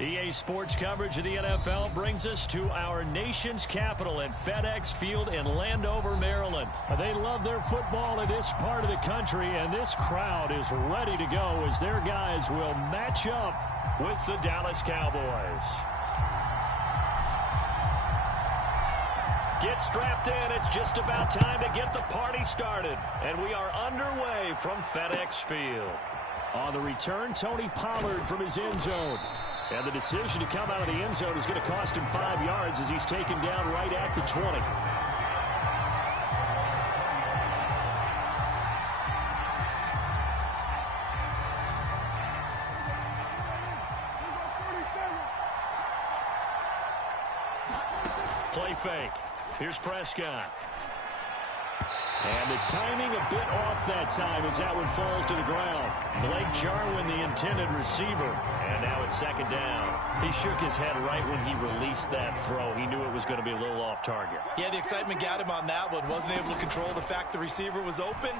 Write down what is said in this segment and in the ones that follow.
EA Sports coverage of the NFL brings us to our nation's capital at FedEx Field in Landover, Maryland. They love their football in this part of the country, and this crowd is ready to go as their guys will match up with the Dallas Cowboys. Get strapped in. It's just about time to get the party started. And we are underway from FedEx Field. On the return, Tony Pollard from his end zone. And the decision to come out of the end zone is going to cost him 5 yards as he's taken down right at the 20. Play fake. Here's Prescott. And the timing a bit off that time as that one falls to the ground. Blake Jarwin, the intended receiver. And now it's second down. He shook his head right when he released that throw. He knew it was going to be a little off target. Yeah, the excitement got him on that one. Wasn't able to control the fact the receiver was open,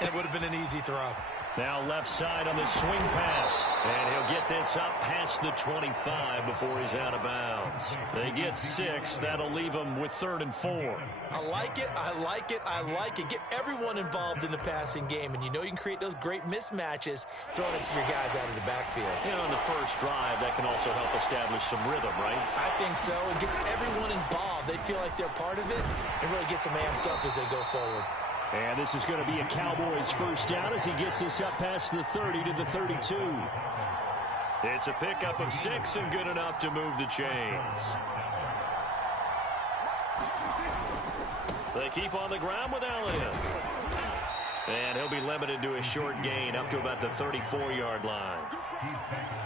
and it would have been an easy throw. Now left side on the swing pass. And he'll get this up past the 25 before he's out of bounds. They get 6. That'll leave them with 3rd and 4. I like it. I like it. I like it. Get everyone involved in the passing game. And you know you can create those great mismatches throwing it to your guys out of the backfield. You know, on the first drive, that can also help establish some rhythm, right? I think so. It gets everyone involved. They feel like they're part of it. It really gets them amped up as they go forward. And this is going to be a Cowboys first down as he gets this up past the 30 to the 32. It's a pickup of 6 and good enough to move the chains. They keep on the ground with Elliott. And he'll be limited to a short gain up to about the 34-yard line.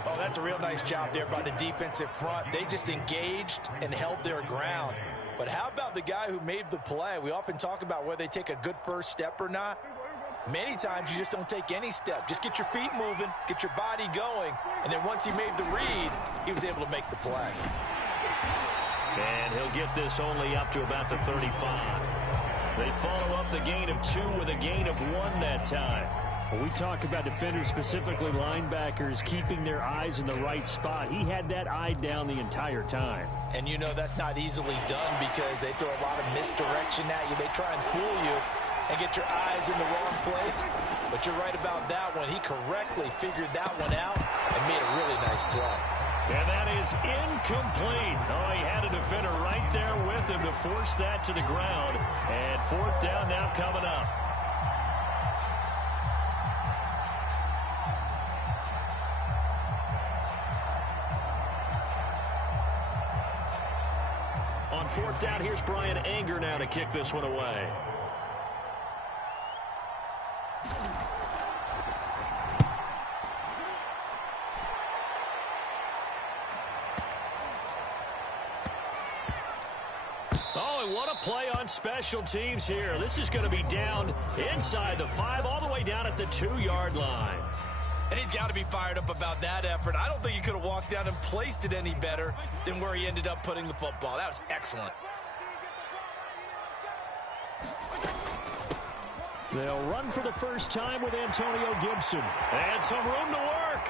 Oh, that's a real nice job there by the defensive front. They just engaged and held their ground. But how about the guy who made the play? We often talk about whether they take a good first step or not. Many times you just don't take any step. Just get your feet moving, get your body going, and then once he made the read, he was able to make the play. And he'll get this only up to about the 35. They follow up the gain of 2 with a gain of 1 that time. When we talk about defenders, specifically linebackers, keeping their eyes in the right spot, he had that eye down the entire time. And you know that's not easily done because they throw a lot of misdirection at you. They try and fool you and get your eyes in the wrong place. But you're right about that one. He correctly figured that one out and made a really nice play. And that is incomplete. Oh, he had a defender right there with him to force that to the ground. And 4th down now coming up. On 4th down, here's Brian Anger now to kick this one away. Oh, and what a play on special teams here. This is going to be down inside the 5, all the way down at the 2-yard line. And he's got to be fired up about that effort. I don't think he could have walked down and placed it any better than where he ended up putting the football. That was excellent. They'll run for the first time with Antonio Gibson. And some room to work.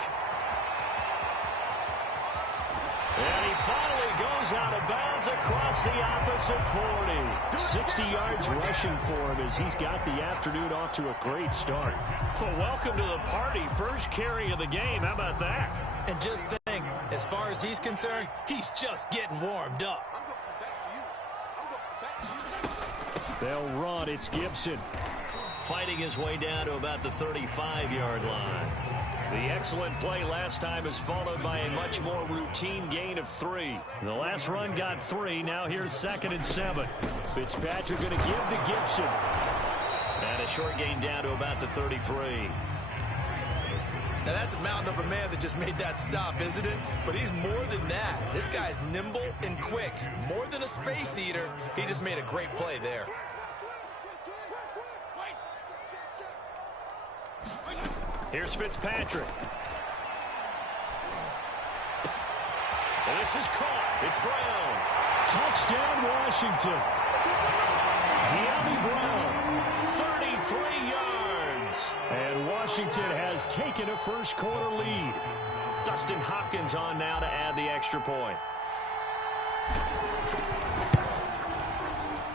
And he finally goes out of bounds across the opposite 40. 60 yards rushing for him as he's got the afternoon off to a great start. Well, welcome to the party. First carry of the game. How about that? And just think, as far as he's concerned, he's just getting warmed up. They'll run. It's Gibson. Fighting his way down to about the 35-yard line. The excellent play last time is followed by a much more routine gain of 3. The last run got 3. Now here's 2nd and 7. Fitzpatrick going to give to Gibson. And a short gain down to about the 33. Now that's a mountain of a man that just made that stop, isn't it? But he's more than that. This guy's nimble and quick. More than a space eater, he just made a great play there. Here's Fitzpatrick. And this is caught. It's Brown. Touchdown, Washington. De'Ami Brown, 33 yards. And Washington Washington has taken a first quarter lead. Dustin Hopkins on now to add the extra point.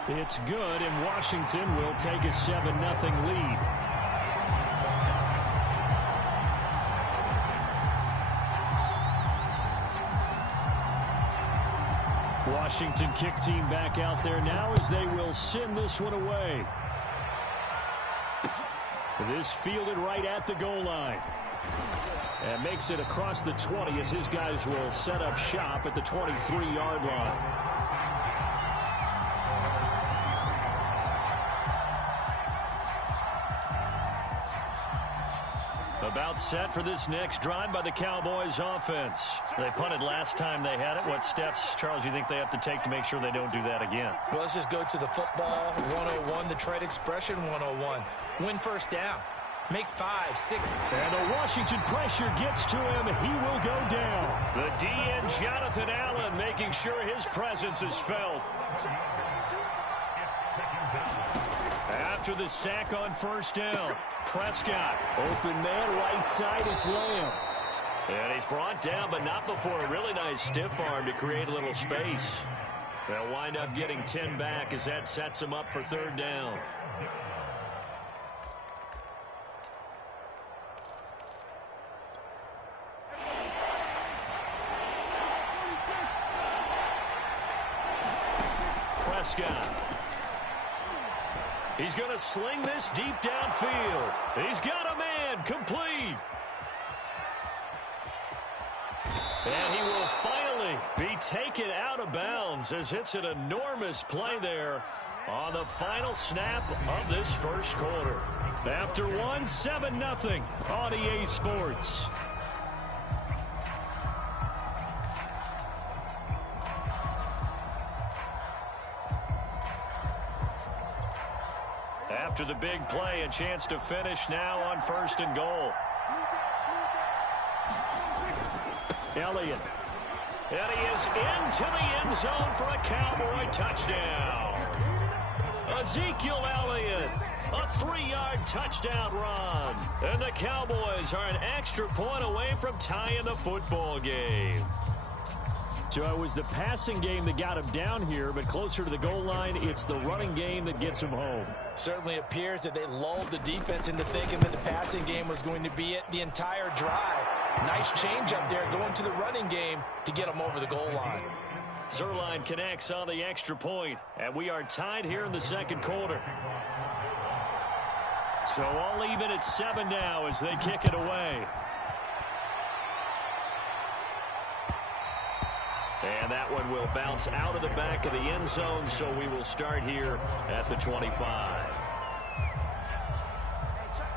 It's good, and Washington will take a 7-0 lead. Washington kick team back out there now as they will send this one away. This fielded right at the goal line. And makes it across the 20 as his guys will set up shop at the 23-yard line. About set for this next drive by the Cowboys offense. They punted last time they had it. What steps, Charles, you think they have to take to make sure they don't do that again? Well, let's just go to the football 101, the trade expression 101. Win first down. Make 5, 6. And the Washington pressure gets to him. He will go down. The DN, Jonathan Allen, making sure his presence is felt. After the sack on first down, Prescott. Open man, right side, it's Lamb. And he's brought down, but not before a really nice stiff arm to create a little space. They'll wind up getting 10 back as that sets him up for third down. Prescott. He's going to sling this deep downfield. He's got a man complete. And he will finally be taken out of bounds as it's an enormous play there on the final snap of this first quarter. After one, 7-0 on EA Sports. After the big play, a chance to finish now on first and goal. Elliott. And he is into the end zone for a Cowboy touchdown. Ezekiel Elliott, a 3-yard touchdown run. And the Cowboys are an extra point away from tying the football game. So it was the passing game that got him down here, but closer to the goal line, it's the running game that gets him home. Certainly appears that they lulled the defense into thinking that the passing game was going to be it the entire drive. Nice change up there going to the running game to get them over the goal line. Zuerlein connects on the extra point, and we are tied here in the second quarter. So all even at 7 now as they kick it away. And that one will bounce out of the back of the end zone, so we will start here at the 25.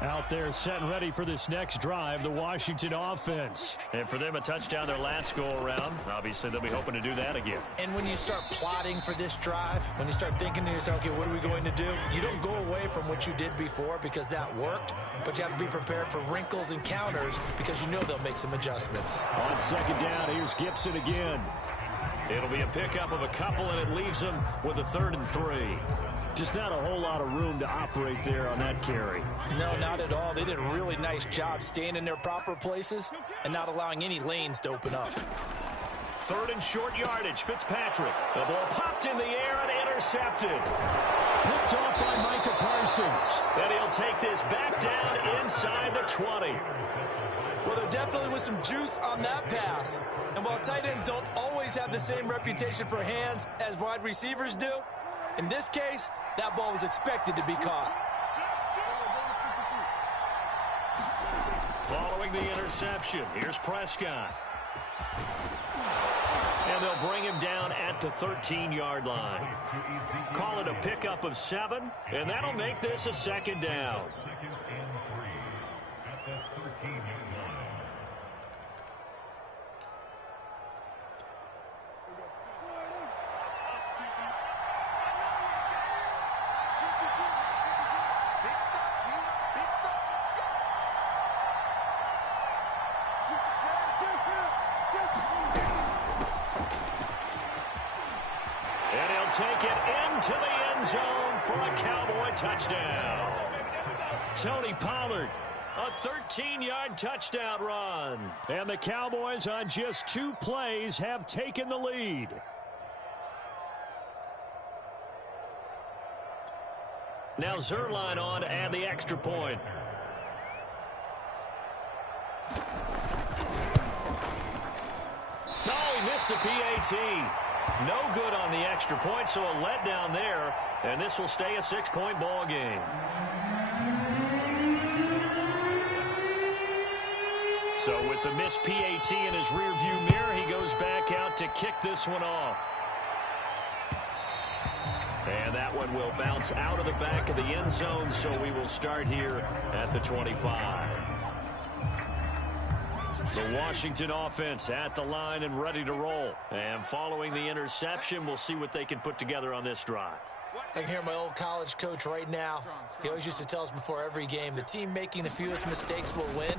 Out there set and ready for this next drive, the Washington offense. And for them, a touchdown their last go-around. Obviously, they'll be hoping to do that again. And when you start plotting for this drive, when you start thinking to yourself, okay, what are we going to do? You don't go away from what you did before because that worked, but you have to be prepared for wrinkles and counters because you know they'll make some adjustments. On second down, here's Gibson again. It'll be a pickup of a couple, and it leaves them with a 3rd and 3. Just not a whole lot of room to operate there on that carry. No, not at all. They did a really nice job staying in their proper places and not allowing any lanes to open up. 3rd and short yardage. Fitzpatrick. The ball popped in the air and intercepted. Picked off by Micah Parsons. And he'll take this back down inside the 20. Well, there definitely was some juice on that pass. And while tight ends don't always have the same reputation for hands as wide receivers do, in this case, that ball was expected to be caught. Following the interception, here's Prescott. And they'll bring him down at the 13-yard line. Call it a pickup of 7, and that'll make this a 2nd down. Take it into the end zone for a Cowboy touchdown. Tony Pollard A 13-yard touchdown run. And the Cowboys on just 2 plays have taken the lead. Now Zuerlein on to add the extra point. Oh, he missed the PAT. No good on the extra point, so a letdown there. And this will stay a 6-point ball game. So with the missed PAT in his rearview mirror, he goes back out to kick this one off. And that one will bounce out of the back of the end zone, so we will start here at the 25. The Washington offense at the line and ready to roll. And following the interception, we'll see what they can put together on this drive. I can hear my old college coach right now. He always used to tell us before every game, the team making the fewest mistakes will win.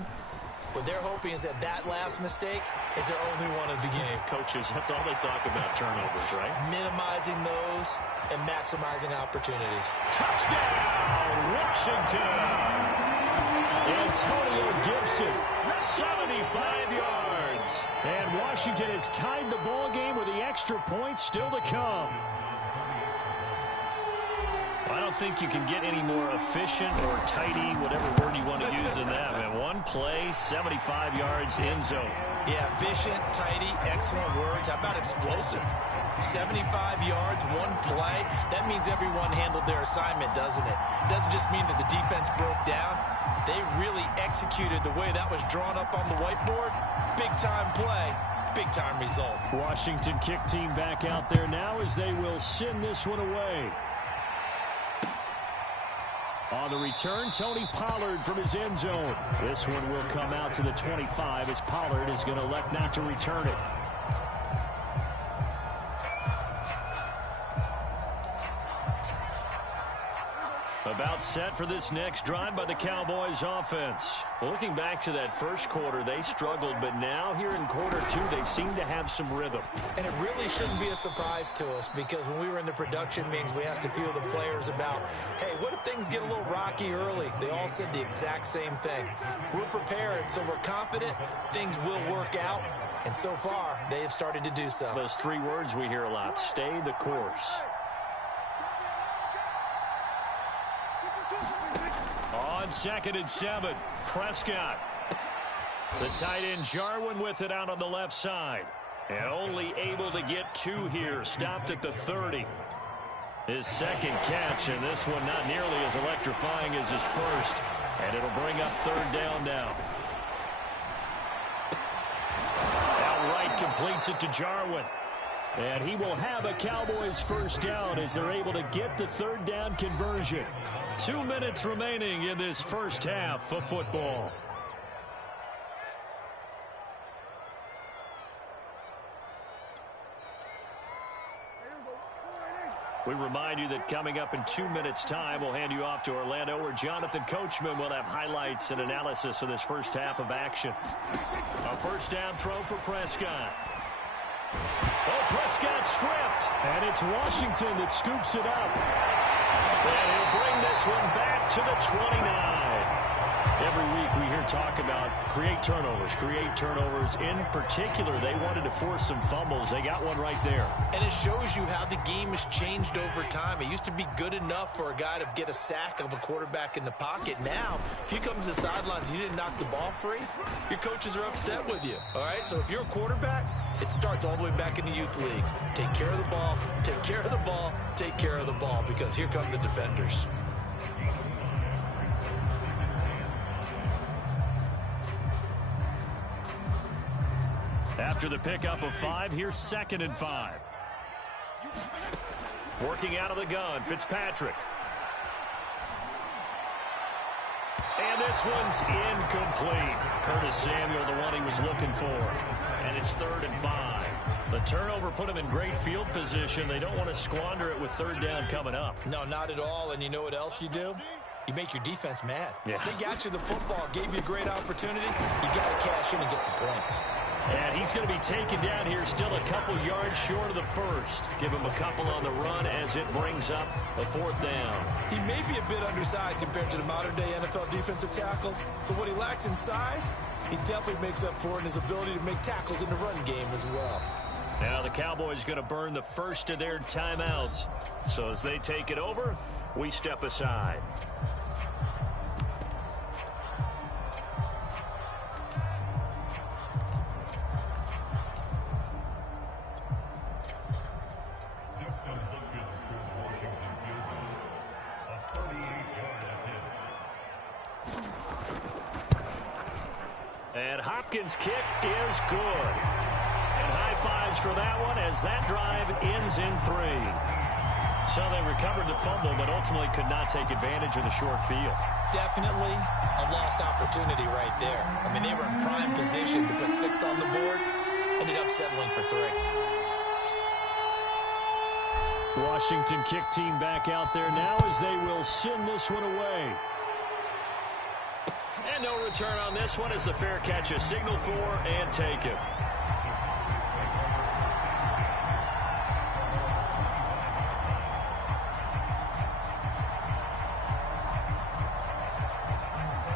What they're hoping is that last mistake is their only one of the game. Coaches, that's all they talk about, turnovers, right? Minimizing those and maximizing opportunities. Touchdown, Washington! Antonio Gibson, 75 yards. And Washington has tied the ball game with the extra point still to come. I don't think you can get any more efficient or tidy, whatever word you want to use in that. Man, one play, 75 yards, end zone. Yeah, efficient, tidy, excellent words. How about explosive? 75 yards, one play. That means everyone handled their assignment, doesn't it? It doesn't just mean that the defense broke down. They really executed the way that was drawn up on the whiteboard. Big-time play, big-time result. Washington kick team back out there now as they will send this one away. On the return, Tony Pollard from his end zone. This one will come out to the 25 as Pollard is going to elect not to return it. About set for this next drive by the Cowboys offense. Looking back to that first quarter, they struggled, but now here in quarter 2, they seem to have some rhythm. And it really shouldn't be a surprise to us because when we were in the production meetings, we asked a few of the players about, hey, what if things get a little rocky early? They all said the exact same thing. We're prepared, so we're confident things will work out. And so far, they have started to do so. Those 3 words we hear a lot, stay the course. On 2nd and 7, Prescott. The tight end Jarwin with it out on the left side. And only able to get 2 here. Stopped at the 30. His second catch, and this one not nearly as electrifying as his first. And it'll bring up 3rd down now. Outright completes it to Jarwin. And he will have a Cowboys first down as they're able to get the 3rd down conversion. 2 minutes remaining in this first half of football. We remind you that coming up in 2 minutes' time, we'll hand you off to Orlando, where Jonathan Coachman will have highlights and analysis of this first half of action. A first down throw for Prescott. Oh, Prescott stripped. And it's Washington that scoops it up. And he'll bring this one back to the 29. Every week we hear talk about create turnovers. In particular, they wanted to force some fumbles. They got one right there. And it shows you how the game has changed over time. It used to be good enough for a guy to get a sack of a quarterback in the pocket. Now, if you come to the sidelines and you didn't knock the ball free, your coaches are upset with you. All right, so if you're a quarterback, it starts all the way back in the youth leagues. Take care of the ball, take care of the ball, take care of the ball, because here come the defenders. After the pickup of 5, here's 2nd and 5. Working out of the gun, Fitzpatrick. And this one's incomplete. Curtis Samuel, the one he was looking for. And it's 3rd and 5. The turnover put him in great field position. They don't want to squander it with 3rd down coming up. No, not at all. And you know what else you do? You make your defense mad. Yeah. They got you the football, gave you a great opportunity. You got to cash in and get some points. And he's going to be taken down here, still a couple yards short of the first. Give him a couple on the run as it brings up a fourth down. He may be a bit undersized compared to the modern-day NFL defensive tackle, but what he lacks in size, he definitely makes up for in his ability to make tackles in the run game as well. Now the Cowboys going to burn the first of their timeouts. So as they take it over, we step aside. And Hopkins' kick is good. And high fives for that one as that drive ends in 3. So they recovered the fumble, but ultimately could not take advantage of the short field. Definitely a lost opportunity right there. I mean, they were in prime position to put 6 on the board. Ended up settling for 3. Washington kick team back out there now as they will send this one away. And no return on this one as the fair catch is signaled for and taken.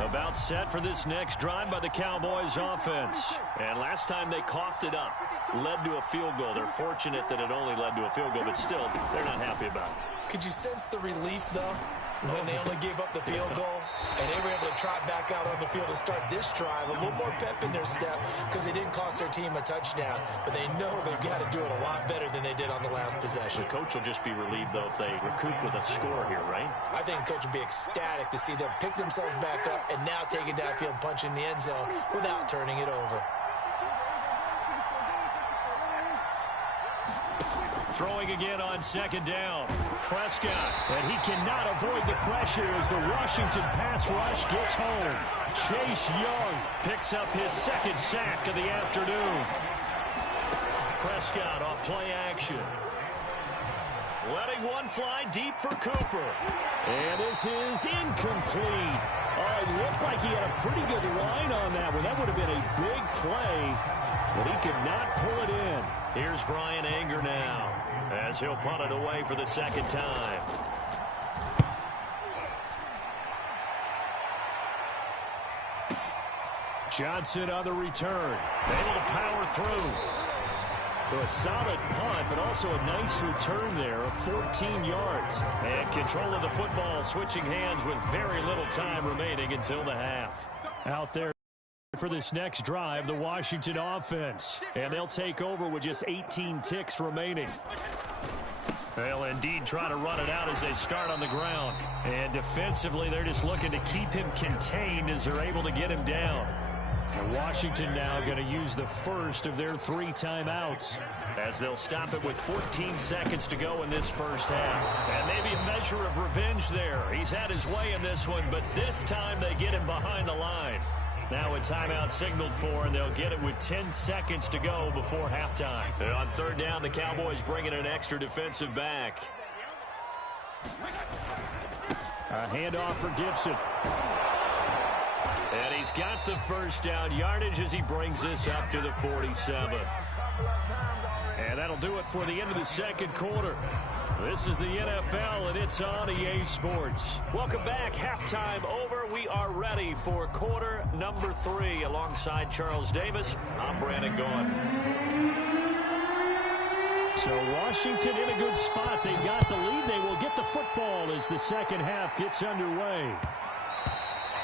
About set for this next drive by the Cowboys offense. And last time they coughed it up, led to a field goal. They're fortunate that it only led to a field goal, but still, they're not happy about it. Could you sense the relief, though, when they only gave up the field goal and they were able to trot back out on the field and start this drive? A little more pep in their step because they didn't cost their team a touchdown, but they know they've got to do it a lot better than they did on the last possession. The coach will just be relieved, though, if they recoup with a score here, right? I think the coach will be ecstatic to see them pick themselves back up and now take it downfield and punch in the end zone without turning it over. Throwing again on second down. Prescott, and he cannot avoid the pressure as the Washington pass rush gets home. Chase Young picks up his second sack of the afternoon. Prescott off play action. Letting one fly deep for Cooper. And this is incomplete. Oh, it looked like he had a pretty good line on that one. That would have been a big play, but he could not pull it in. Here's Brian Anger now as he'll punt it away for the second time. Johnson on the return. Able to power through. So a solid punt, but also a nice return there of 14 yards. And control of the football, switching hands with very little time remaining until the half. Out there for this next drive, the Washington offense. And they'll take over with just 18 ticks remaining. They'll indeed try to run it out as they start on the ground. And defensively, they're just looking to keep him contained as they're able to get him down. And Washington now going to use the first of their 3 timeouts as they'll stop it with 14 seconds to go in this first half. And maybe a measure of revenge there. He's had his way in this one, but this time they get him behind the line. Now a timeout signaled for, and they'll get it with 10 seconds to go before halftime. And on third down, the Cowboys bringing an extra defensive back. A handoff for Gibson. And he's got the first down yardage as he brings this up to the 47. And that'll do it for the end of the second quarter. This is the NFL, and it's on EA Sports. Welcome back. Halftime over. We are ready for quarter number 3. Alongside Charles Davis, I'm Brandon Gaudin. So Washington in a good spot. They got the lead. They will get the football as the second half gets underway.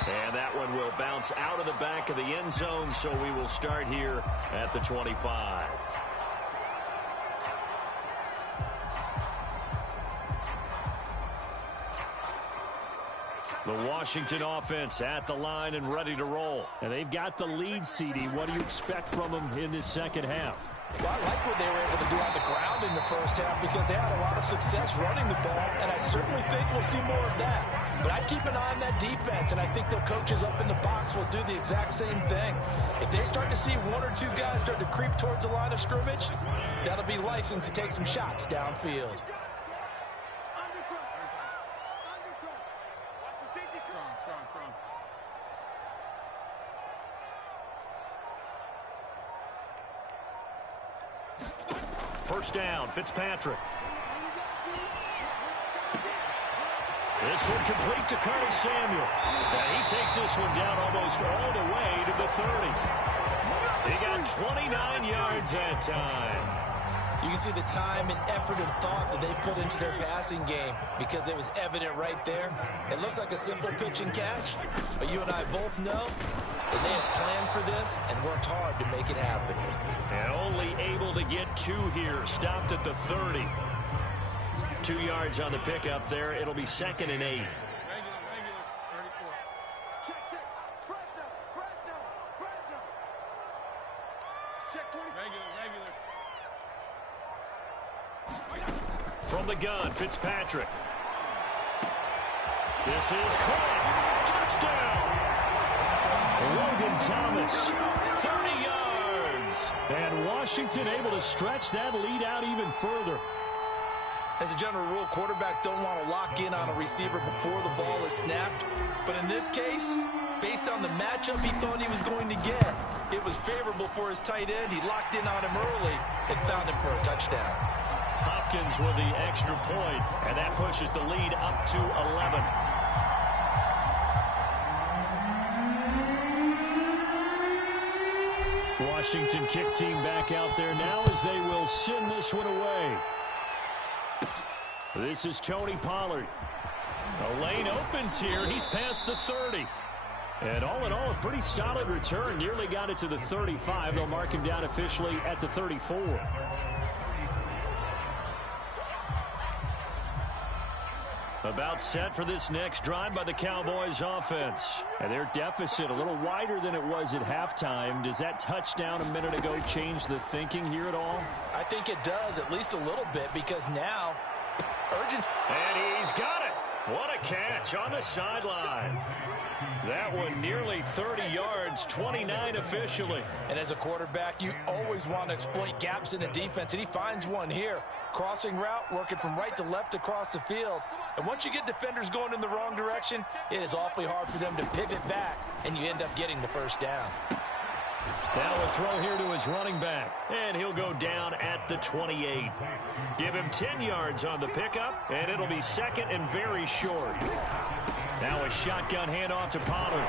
And that one will bounce out of the back of the end zone, so we will start here at the 25. The Washington offense at the line and ready to roll. And they've got the lead, CD. What do you expect from them in this second half? Well, I like what they were able to do on the ground in the first half because they had a lot of success running the ball, and I certainly think we'll see more of that. But I'd keep an eye on that defense, and I think their coaches up in the box will do the exact same thing. If they start to see 1 or 2 guys start to creep towards the line of scrimmage, that'll be licensed to take some shots downfield. First down, Fitzpatrick. This one complete to Curtis Samuel. And he takes this one down almost all the way to the 30. He got 29 yards that time. You can see the time and effort and thought that they put into their passing game because it was evident right there. It looks like a simple pitch and catch, but you and I both know that they had planned for this and worked hard to make it happen. And only able to get 2 here. Stopped at the 30. 2 yards on the pickup there. It'll be 2nd and 8. From the gun, Fitzpatrick. This is caught. Touchdown. Logan Thomas, 30 yards. And Washington able to stretch that lead out even further. As a general rule, quarterbacks don't want to lock in on a receiver before the ball is snapped. But in this case, based on the matchup he thought he was going to get, it was favorable for his tight end. He locked in on him early and found him for a touchdown. Hopkins with the extra point, and that pushes the lead up to 11. Washington kick team back out there now as they will send this one away. This is Tony Pollard. The lane opens here. He's past the 30. And all in all, a pretty solid return. Nearly got it to the 35. They'll mark him down officially at the 34. About set for this next drive by the Cowboys offense. And their deficit a little wider than it was at halftime. Does that touchdown a minute ago change the thinking here at all? I think it does, at least a little bit, because now urgency. And he's got it. What a catch on the sideline. That one nearly 30 yards, 29 officially. And as a quarterback, you always want to exploit gaps in the defense, and he finds one here. Crossing route, working from right to left across the field. And once you get defenders going in the wrong direction, it is awfully hard for them to pivot back, and you end up getting the first down. Now a throw here to his running back, and he'll go down at the 28. Give him 10 yards on the pickup, and it'll be 2nd and very short. Now a shotgun handoff to Pollard.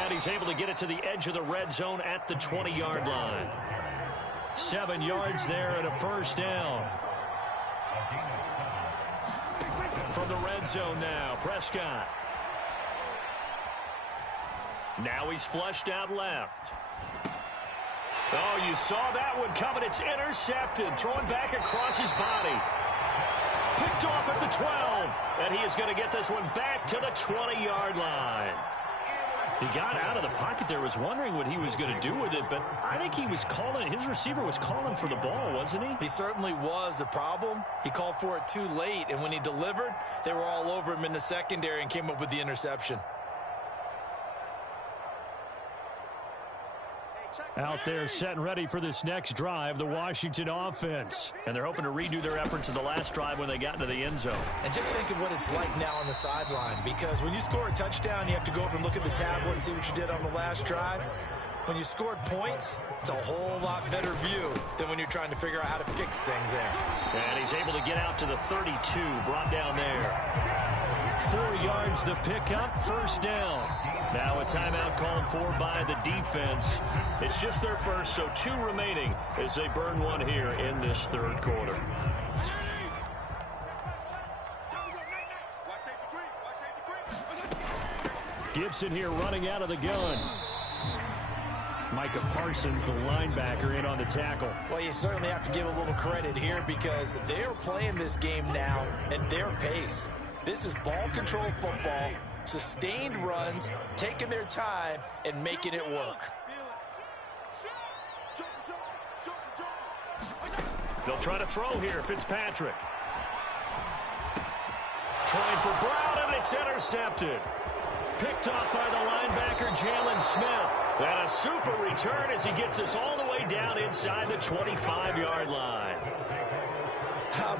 And he's able to get it to the edge of the red zone at the 20-yard line. 7 yards there and a first down. From the red zone now, Prescott. Now he's flushed out left. Oh, you saw that one coming. It's intercepted. Thrown back across his body. Picked off at the 12. And he is going to get this one back to the 20-yard line. He got out of the pocket there, was wondering what he was going to do with it, but I think he was calling, his receiver was calling for the ball, wasn't he? He certainly was. The problem, he called for it too late, and when he delivered, they were all over him in the secondary and came up with the interception. Out there set and ready for this next drive, the Washington offense. And they're hoping to redo their efforts in the last drive when they got into the end zone. And just think of what it's like now on the sideline, because when you score a touchdown, you have to go up and look at the tablet and see what you did on the last drive. When you scored points, it's a whole lot better view than when you're trying to figure out how to fix things there. And he's able to get out to the 32, brought down there. 4 yards the pickup, first down. Now a timeout called for by the defense. It's just their first, so 2 remaining as they burn one here in this third quarter. Gibson here running out of the gun. Micah Parsons, the linebacker, in on the tackle. Well, you certainly have to give a little credit here because they are playing this game now at their pace. This is ball control football, sustained runs, taking their time and making it work. They'll try to throw here, Fitzpatrick. Trying for Brown, and it's intercepted. Picked off by the linebacker, Jalen Smith. And a super return as he gets us all the way down inside the 25-yard line.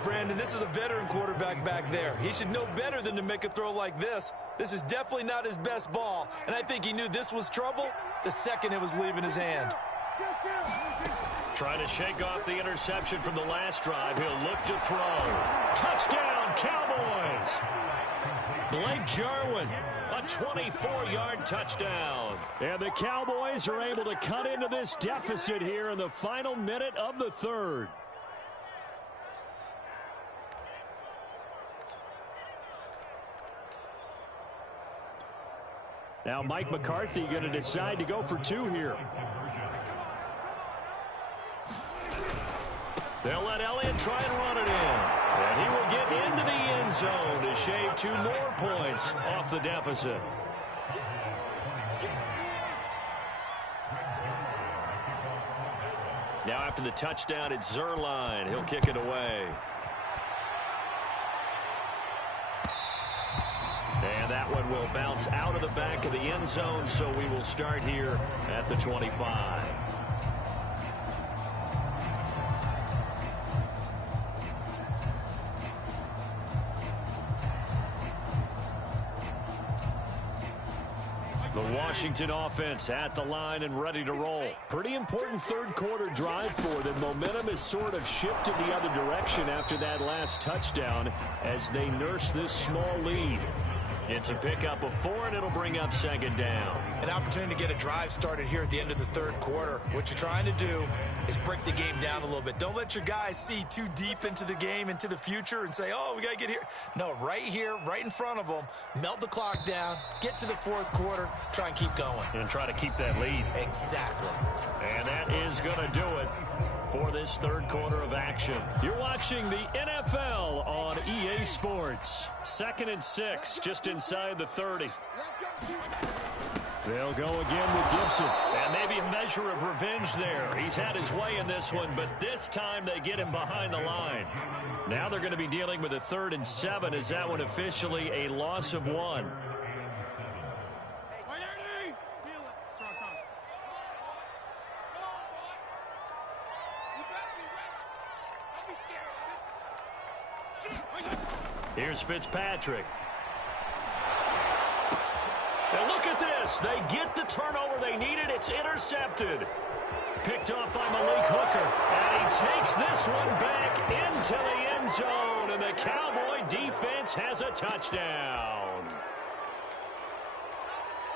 Brandon, this is a veteran quarterback back there. He should know better than to make a throw like this. This is definitely not his best ball, and I think he knew this was trouble the second it was leaving his hand. Trying to shake off the interception from the last drive. He'll look to throw. Touchdown, Cowboys! Blake Jarwin, a 24-yard touchdown. And the Cowboys are able to cut into this deficit here in the final minute of the third. Now Mike McCarthy going to decide to go for two here. They'll let Elliott try and run it in. And he will get into the end zone to shave 2 more points off the deficit. Now after the touchdown, it's Zuerlein. He'll kick it away. And that one will bounce out of the back of the end zone, so we will start here at the 25. The Washington offense at the line and ready to roll. Pretty important third quarter drive for them. Momentum has sort of shifted the other direction after that last touchdown as they nurse this small lead. It's a pickup of 4, and it'll bring up second down. An opportunity to get a drive started here at the end of the third quarter. What you're trying to do is break the game down a little bit. Don't let your guys see too deep into the game, into the future, and say, oh, we got to get here. No, right here, right in front of them, melt the clock down, get to the fourth quarter, try and keep going. And try to keep that lead. Exactly. And that is going to do it for this third quarter of action. You're watching the NFL on EA Sports. 2nd and 6, just inside the 30. They'll go again with Gibson. And maybe a measure of revenge there. He's had his way in this one, but this time they get him behind the line. Now they're going to be dealing with a 3rd and 7. Is that one officially a loss of 1? Here's Fitzpatrick. And look at this. They get the turnover they needed. It's intercepted. Picked off by Malik Hooker. And he takes this one back into the end zone. And the Cowboy defense has a touchdown.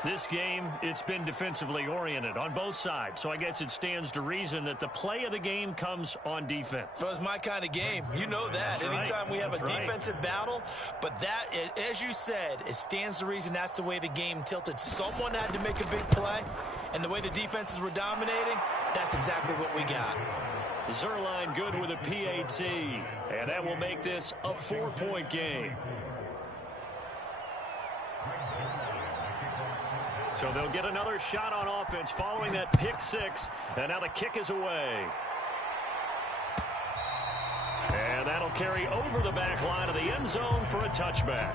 This game, it's been defensively oriented on both sides. So I guess it stands to reason that the play of the game comes on defense. So it's my kind of game. You know that. That's Anytime right. we have That's a right. defensive battle. But that, as you said, it stands to reason that's the way the game tilted. Someone had to make a big play. And the way the defenses were dominating, that's exactly what we got. Zuerlein good with a PAT. And that will make this a 4-point game. So they'll get another shot on offense following that pick 6. And now the kick is away. And that'll carry over the back line of the end zone for a touchback.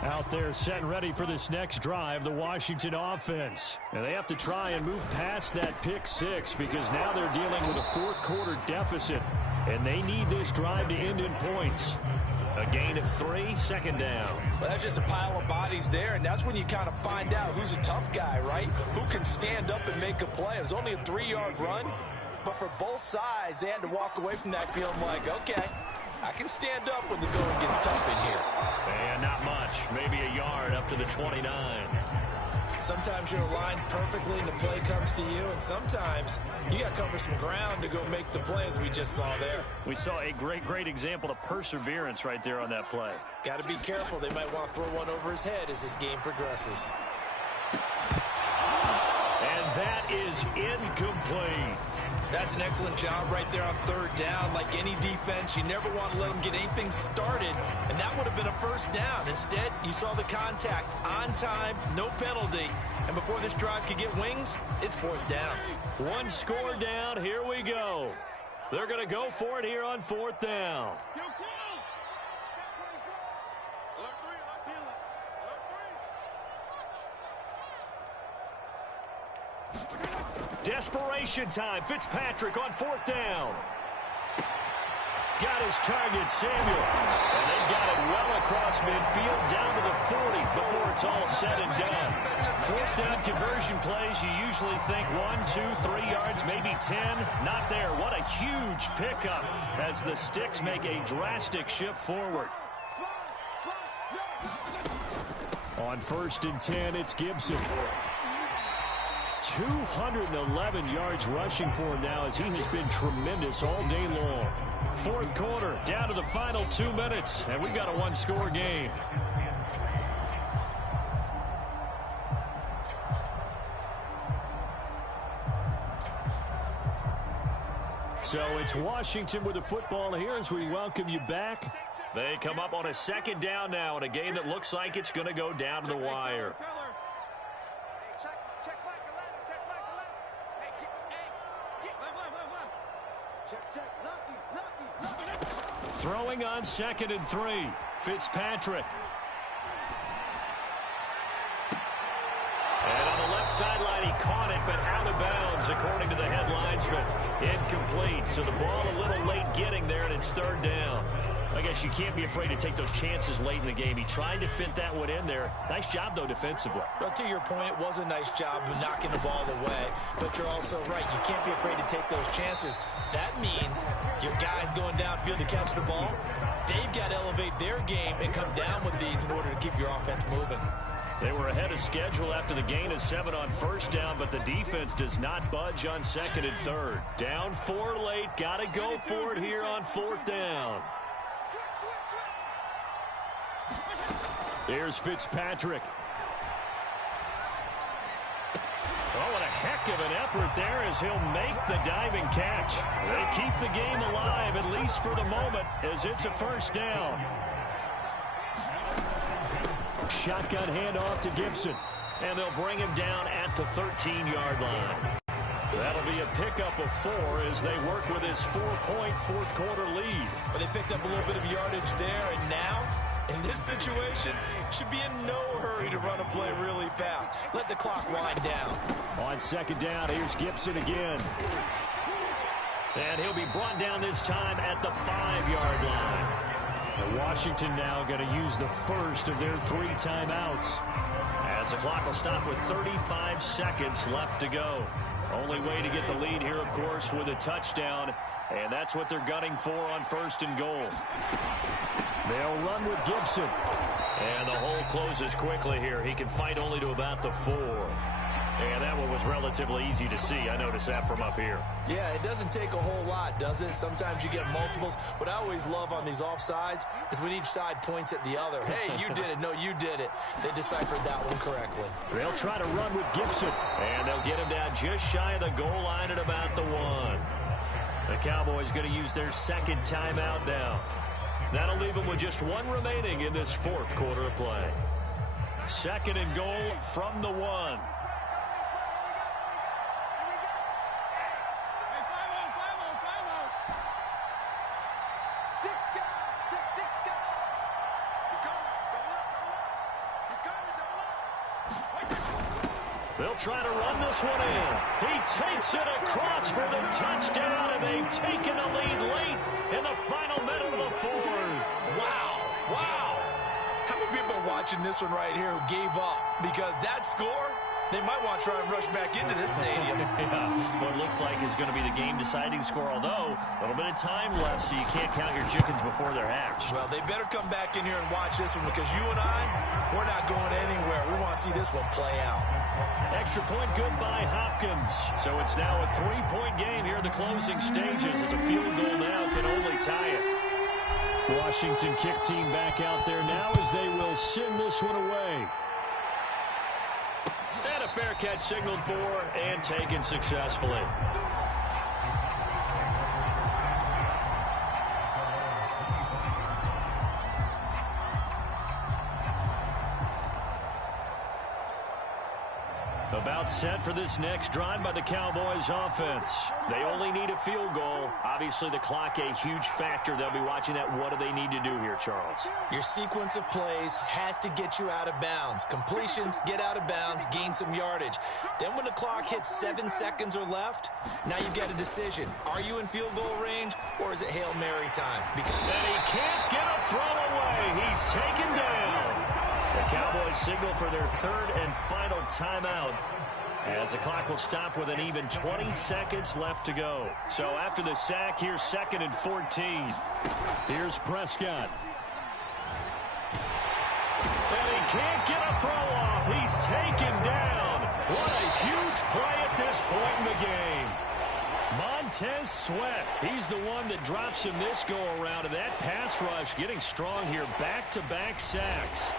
Out there set and ready for this next drive, the Washington offense. And they have to try and move past that pick 6 because now they're dealing with a fourth quarter deficit. And they need this drive to end in points. A gain of 3, 2nd down. Well, that's just a pile of bodies there, and that's when you kind of find out who's a tough guy, right? Who can stand up and make a play. It was only a 3-yard run, but for both sides, they had to walk away from that feeling like, okay, I can stand up when the going gets tough in here. And not much, maybe a yard up to the 29. Sometimes you're aligned perfectly and the play comes to you, and sometimes you got to cover some ground to go make the play, as we just saw there. We saw a great example of perseverance right there on that play. Got to be careful. They might want to throw one over his head as this game progresses. And that is incomplete. That's an excellent job right there on 3rd down. Like any defense, you never want to let them get anything started, and that would have been a 1st down. Instead, you saw the contact on time, no penalty, and before this drive could get wings, it's 4th down. One score down. Here we go. They're going to go for it here on 4th down. Desperation time. Fitzpatrick on 4th down. got his target, Samuel. And they got it well across midfield, down to the 40 before it's all said and done. Fourth down conversion plays, you usually think 1, 2, 3 yards, maybe 10. Not there. What a huge pickup as the Sticks make a drastic shift forward. On 1st and 10, it's Gibson. 211 yards rushing for him now as he has been tremendous all day long. Fourth quarter, down to the final 2 minutes, and we got a one-score game. So it's Washington with the football here as we welcome you back. They come up on a 2nd down now in a game that looks like it's going to go down to the wire. Throwing on 2nd and 3. Fitzpatrick. And on the left sideline, he caught it, but out of bounds, according to the head linesman. Incomplete. So the ball a little late getting there, and it's 3rd down. I guess you can't be afraid to take those chances late in the game. He tried to fit that one in there. Nice job, though, defensively. Well, to your point, it was a nice job of knocking the ball away. But you're also right. You can't be afraid to take those chances. That means your guys going downfield to catch the ball, they've got to elevate their game and come down with these in order to keep your offense moving. They were ahead of schedule after the gain of 7 on 1st down, but the defense does not budge on 2nd and 3rd. Down 4 late. Got to go for it here on 4th down. Here's Fitzpatrick. Oh, what a heck of an effort there as he'll make the diving catch. They keep the game alive, at least for the moment, as it's a 1st down. Shotgun handoff to Gibson. And they'll bring him down at the 13-yard line. That'll be a pickup of 4 as they work with his 4-point fourth quarter lead. But they picked up a little bit of yardage there, and now, in this situation, should be in no hurry to run a play really fast. Let the clock wind down. On 2nd down, here's Gibson again. And he'll be brought down this time at the 5-yard line. And Washington now going to use the first of their 3 timeouts. As the clock will stop with 35 seconds left to go. Only way to get the lead here, of course, with a touchdown. And that's what they're gunning for on 1st and goal. They'll run with Gibson. And the hole closes quickly here. He can fight only to about the 4. And that one was relatively easy to see. I noticed that from up here. Yeah, it doesn't take a whole lot, does it? Sometimes you get multiples. What I always love on these offsides is when each side points at the other. Hey, you did it. No, you did it. They deciphered that one correctly. They'll try to run with Gibson. And they'll get him down just shy of the goal line at about the 1. The Cowboys going to use their 2nd timeout now. That'll leave them with just 1 remaining in this 4th quarter of play. 2nd and goal from the 1. They'll try to run this one in. He takes it across for the touchdown, and they've taken the lead late in the final minute of the 4th. Wow. Wow. How many people are watching this one right here who gave up? Because that score, they might want to try and rush back into this stadium. Yeah, what it looks like is going to be the game-deciding score, although a little bit of time left, so you can't count your chickens before they're hatched. Well, they better come back in here and watch this one because you and I, we're not going anywhere. We want to see this one play out. Extra point good by Hopkins. So it's now a 3-point game here in the closing stages as a field goal now can only tie it. Washington kick team back out there now as they will send this one away. And a fair catch signaled for and taken successfully. About get set for this next drive by the Cowboys offense. They only need a field goal. Obviously, the clock a huge factor. They'll be watching that. What do they need to do here, Charles? Your sequence of plays has to get you out of bounds. Completions, get out of bounds, gain some yardage. Then when the clock hits 7 seconds or left, now you get a decision. Are you in field goal range, or is it Hail Mary time? And he can't get a throw away. He's taken down. The Cowboys signal for their third and final timeout, as the clock will stop with an even 20 seconds left to go. So after the sack, here's 2nd and 14. Here's Prescott. And he can't get a throw off. He's taken down. What a huge play at this point in the game. Montez Sweat, he's the one that drops him this go-around, and that pass rush getting strong here. Back-to-back sacks.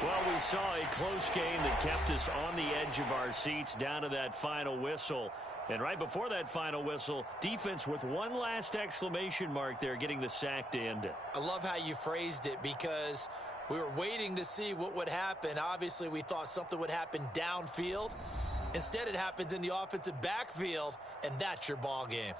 Well, we saw a close game that kept us on the edge of our seats down to that final whistle. And right before that final whistle, defense with one last exclamation mark there, getting the sack to end it. I love how you phrased it, because we were waiting to see what would happen. Obviously, we thought something would happen downfield. Instead, it happens in the offensive backfield, and that's your ball game.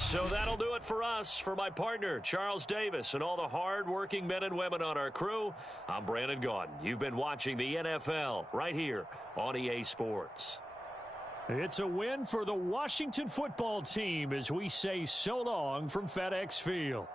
So that'll do it for us. For my partner, Charles Davis, and all the hard-working men and women on our crew, I'm Brandon Gaudin. You've been watching the NFL right here on EA Sports. It's a win for the Washington football team as we say so long from FedEx Field.